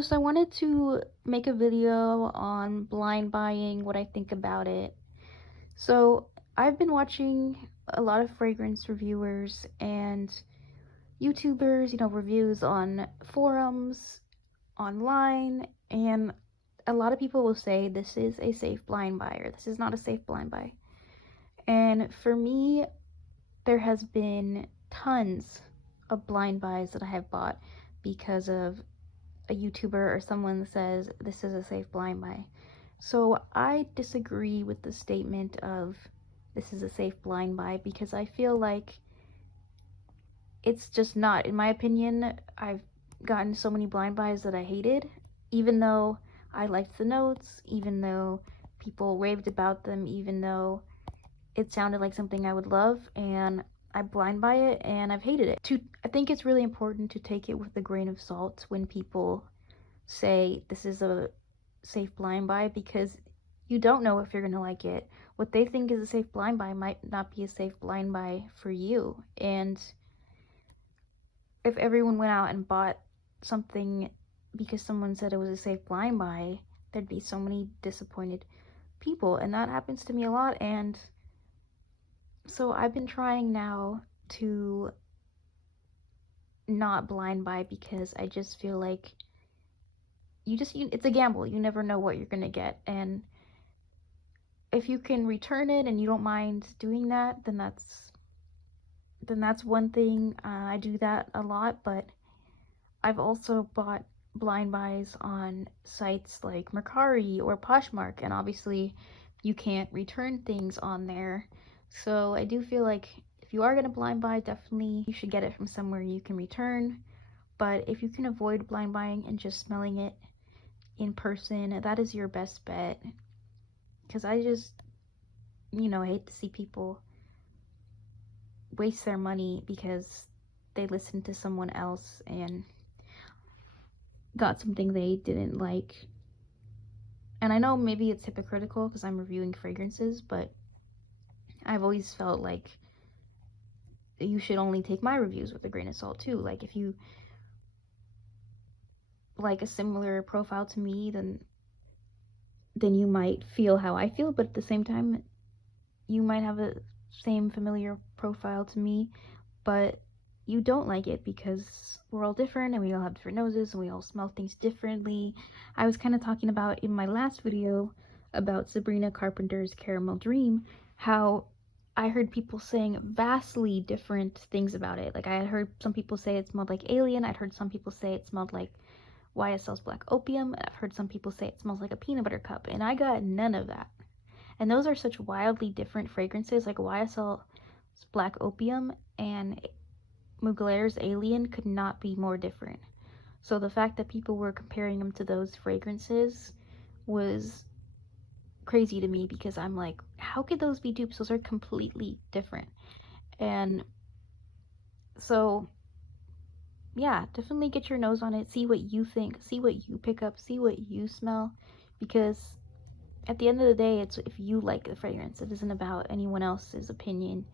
So I wanted to make a video on blind buying, what I think about it. So I've been watching a lot of fragrance reviewers and YouTubers, reviews on forums, online, and a lot of people will say this is a safe blind buy or this is not a safe blind buy. And for me, there has been tons of blind buys that I have bought because of a YouTuber or someone says this is a safe blind buy. So I disagree with the statement of this is a safe blind buy because I feel like it's just not. In my opinion, I've gotten so many blind buys that I hated, even though I liked the notes, even though people raved about them, even though it sounded like something I would love, and I blind buy it and I've hated it. I think it's really important to take it with a grain of salt when people say this is a safe blind buy because you don't know if you're going to like it. What they think is a safe blind buy might not be a safe blind buy for you. And if everyone went out and bought something because someone said it was a safe blind buy, there'd be so many disappointed people. And that happens to me a lot. And so I've been trying now to not blind buy because I just feel like it's a gamble. You never know what you're gonna get, and if you can return it and you don't mind doing that, then that's one thing. I do that a lot, but I've also bought blind buys on sites like Mercari or Poshmark, and obviously you can't return things on there. So I do feel like if you are gonna blind buy, definitely you should get it from somewhere you can return. But if you can avoid blind buying and just smelling it in person, that is your best bet. Because I just, hate to see people waste their money because they listened to someone else and got something they didn't like. And I know maybe it's hypocritical because I'm reviewing fragrances, but I've always felt like you should only take my reviews with a grain of salt too. Like if you like a similar profile to me, then you might feel how I feel, but at the same time you might have a same familiar profile to me, but you don't like it because we're all different and we all have different noses and we all smell things differently. I was kind of talking about in my last video about Sabrina Carpenter's Caramel Dream, how I heard people saying vastly different things about it. Like I had heard some people say it smelled like Alien, I'd heard some people say it smelled like YSL's Black Opium, and I've heard some people say it smells like a peanut butter cup, and I got none of that. And those are such wildly different fragrances. Like YSL's Black Opium and Mugler's Alien could not be more different. So the fact that people were comparing them to those fragrances was crazy to me because I'm like, how could those be dupes? Those are completely different. And so, yeah, definitely get your nose on it. See what you think. See what you pick up. See what you smell. Because at the end of the day, it's if you like the fragrance. It isn't about anyone else's opinion.